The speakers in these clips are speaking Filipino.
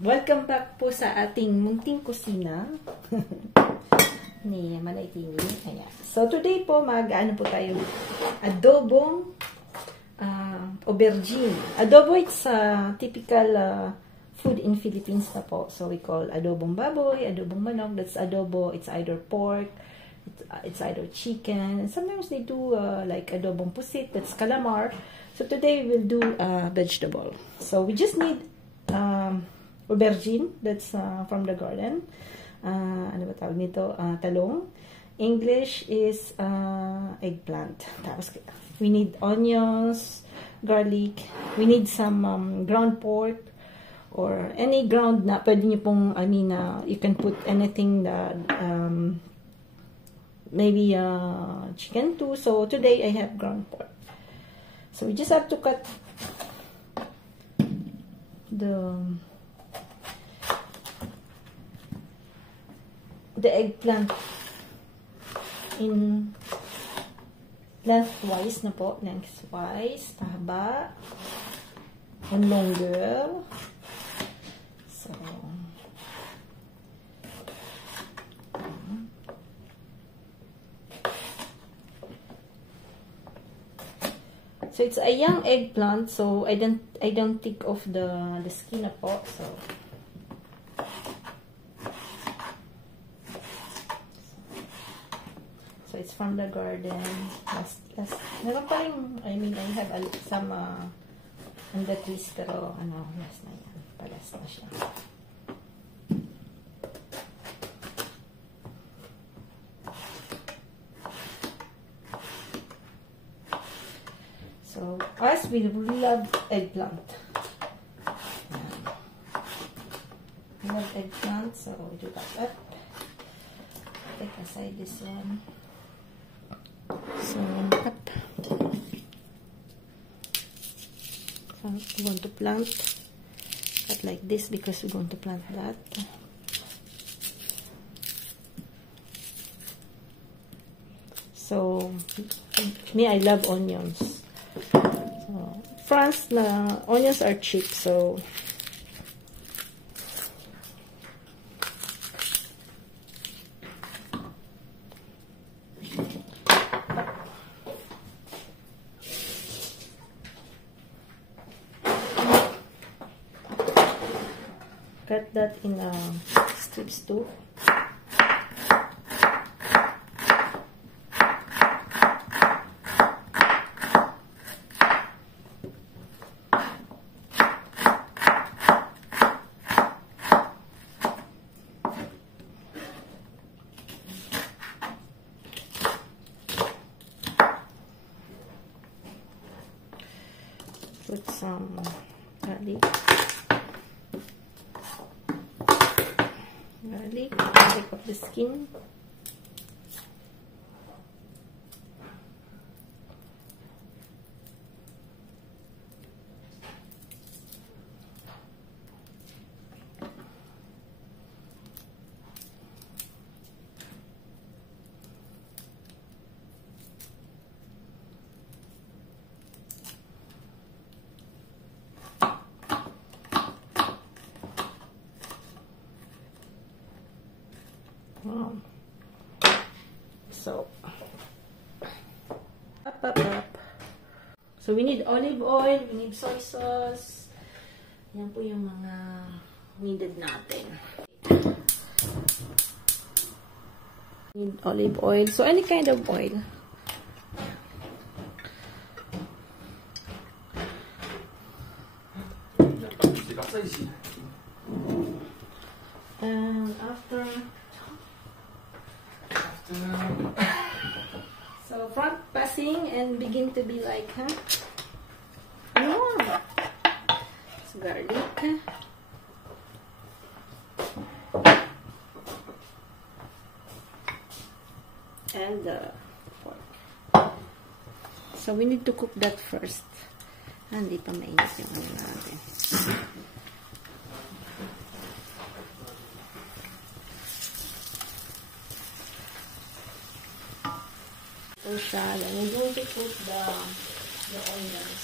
Welcome back po sa ating munting kusina ni Manay Tini. Ayan. So today po mag-ano po tayo, adobong aubergine. Adobo, it's typical food in Philippines na po. So we call adobong baboy, adobong manok. That's adobo. It's either pork, it's either chicken. Sometimes they do like adobong pusit, that's calamar. So today we'll do vegetable. So we just need aubergine, that's from the garden. Ano ba tawag nito? Talong. English is eggplant. Tapos we need onions, garlic. We need some ground pork or any ground na pwede nyo pong, you can put anything that maybe chicken too. So today I have ground pork. So we just have to cut the eggplant in lengthwise na po, lengthwise, tahaba, and longer. So it's a young eggplant, so I don't take off the skin na po. So it's from the garden. Meron pa rin, I have some on the trees, pero last na yan. Palas na siya. So, us, we love eggplant. We love eggplant, so we do that up. Take aside this one. So, cut. So, we want to plant. Cut like this because we're going to plant that. So, me, I love onions. So, France, onions are cheap, so cut that in strips too. Put some garlic. Take off the skin. So, up. So, we need olive oil, we need soy sauce. Yan po yung mga needed natin. We need olive oil. So, any kind of oil. And after so front passing and begin to be like, it's garlic. And pork. So we need to cook that first. Hindi pa mainit yung ano natin. Then we're going to put the onions.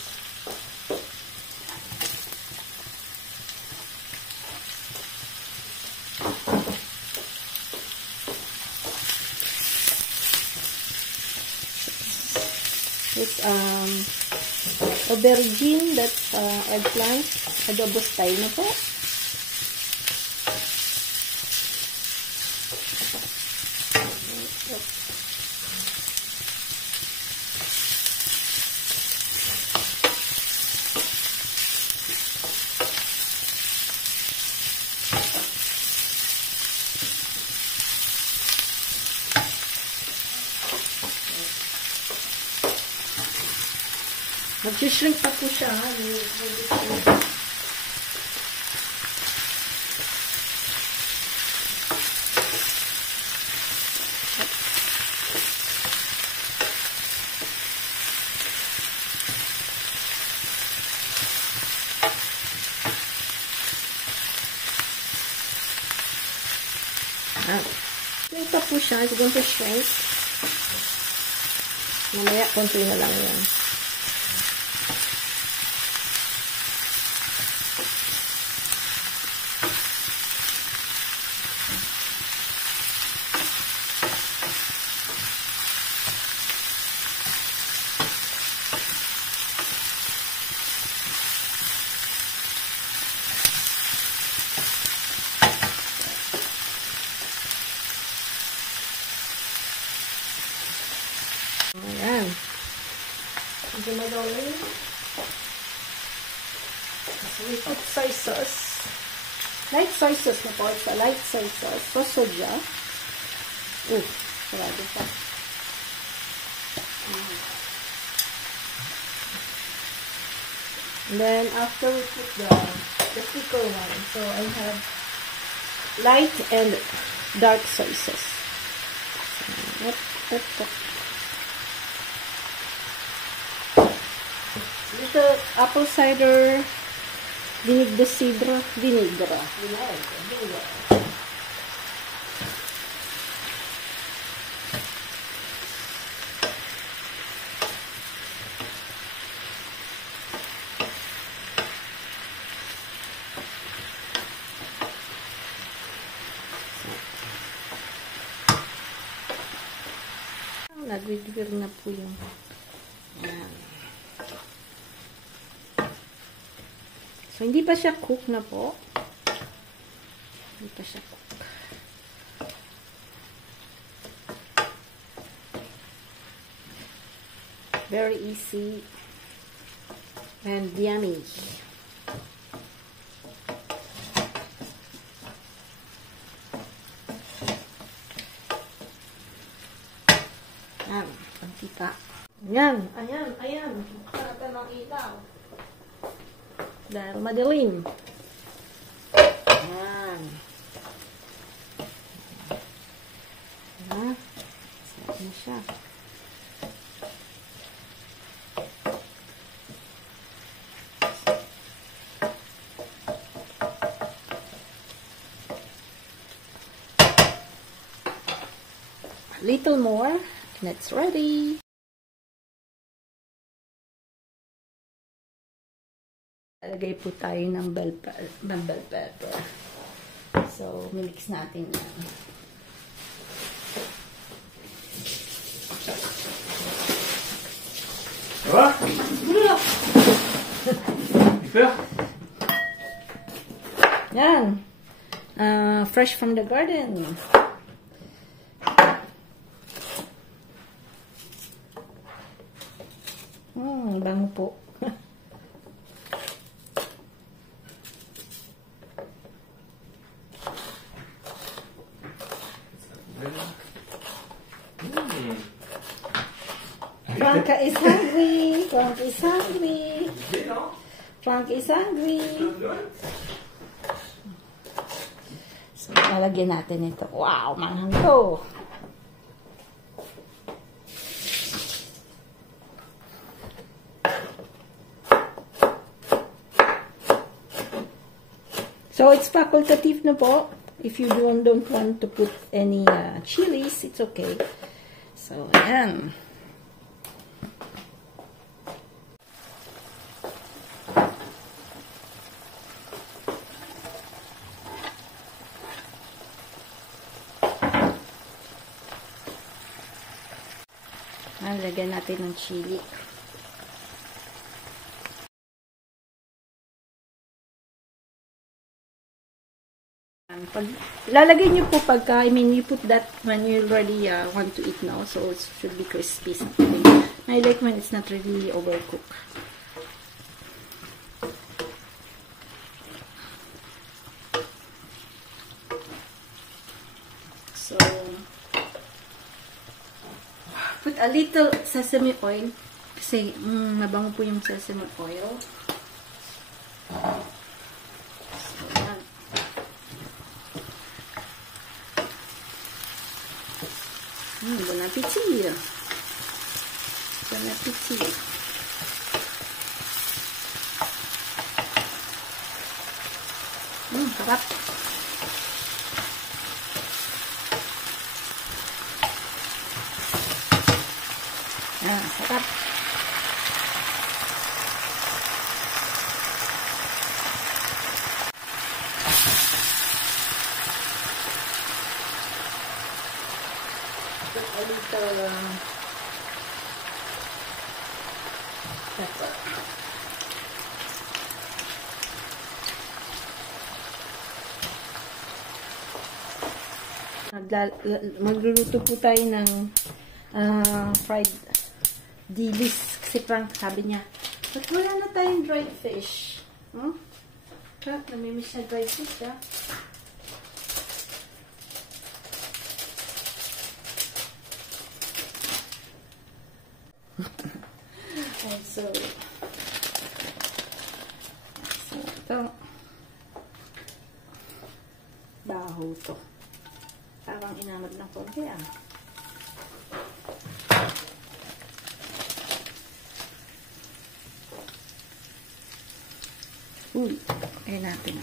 It's aubergine, that's eggplant. Adobo style na po. Mag-shrink pa po siya. Shrink pa po siya. It's going to shrink. Mamaya, konti na lang yan. Ayan. Medyo madami. So, we put soy sauce. Light soy sauce na po. It's a light soy sauce. So, soja. Sarado pa. And then, after we put the thicker one. So, I have light and dark soy sauce. Little apple cider vinegar. Nag-reveal na po yung so, hindi pa siya cook na po. Hindi pa siya cook. Very easy and yummy. Ayan, konti pa. Ayan. Karata ng ilaw. Dahil madilim. Ayan. Sarap na siya. A little more and it's ready. Lagay po tayo ng bell pepper. So, mix natin yan. Ça va? Super. Yan. Fresh from the garden. Bango po. Franca is hungry. Frank is hungry. So, lalagyan natin ito. Wow, manghang to. So, it's facultative na po. If you don't want to put any chilies, it's okay. So, ayan. Lagyan natin ng chili. Pag lalagay niyo po pagka, you put that when you already want to eat now, so it should be crispy something. I like when it's not really overcooked. So, put a little sesame oil kasi mabango po yung sesame oil. So, yan. Bon appétit! Bon appétit! Sarap! Sarap! Put a little pepper. Magluluto po tayo ng fried dilis. Kasi Frank sabi niya, ba't wala na tayong dried fish? Namimiss na dried fish, ha? So ito baho to, parang inamad ng konti ayun natin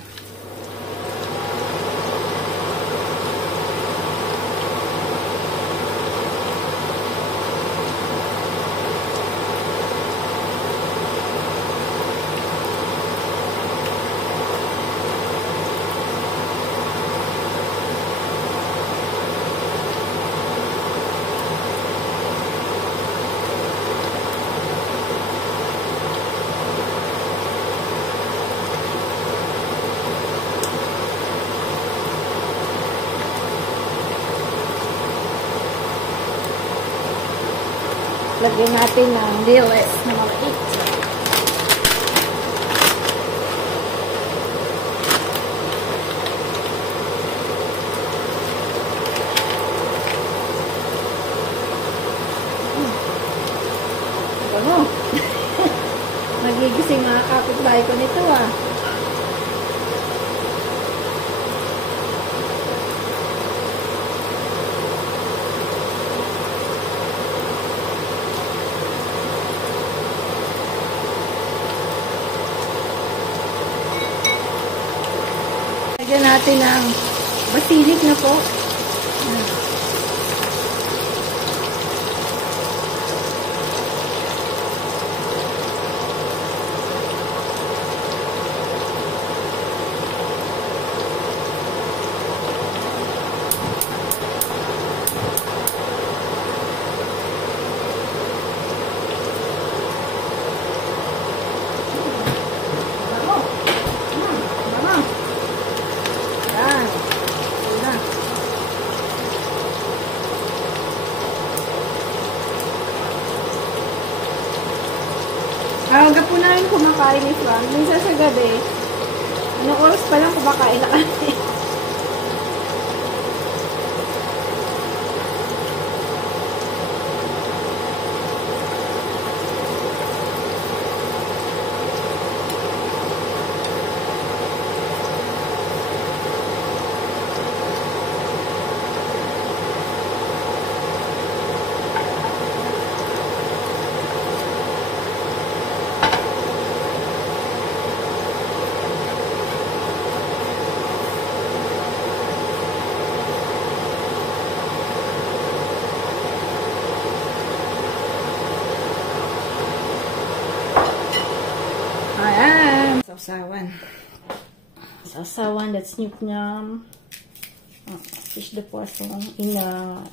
lagyan natin ng dilis na maliit. Ano? Magigising mga kapitbahay ko nito Lagyan natin ng basilik na po. Aga po namin kumakain ni Frank. Minsan sa gabi, anong oras pa lang kumakain na kami. Sausawan. Sausawan, that's nyam. Fish de poisson. In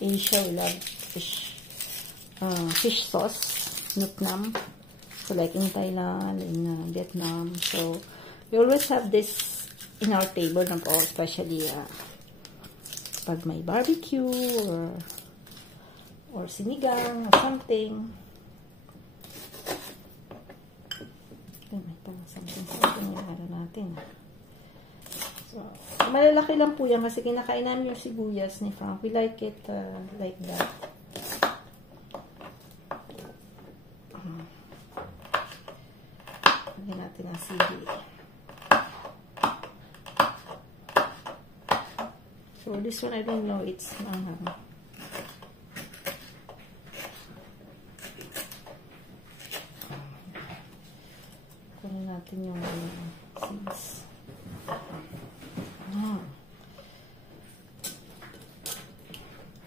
Asia, we love fish. fish sauce, Nuoc Nam. So like in Thailand, in Vietnam. So we always have this in our table na po, especially pag may barbecue or sinigang or something. May parang something yung natin. So, malalaki lang po yan kasi kinakain namin yung sibuyas ni Frank. We like it like that. Lagyan natin ang sili. So, this one, I don't know, it's kunin natin yung seeds.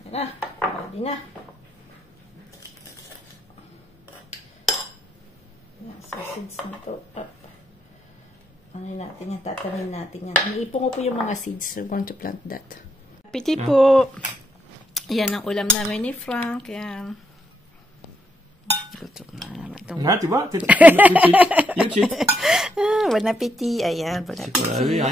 Yan na, ready na. Yan, so seeds na to. Ano natin yan, tatamin natin yan. Iniipon ko po yung mga seeds. So, I'm going to plant that. Piti po. Yan ang ulam namin ni Frank. Yan. Gutom na naman itong... tu vois, you cheat. Bon appétit. Ayan, bon appétit.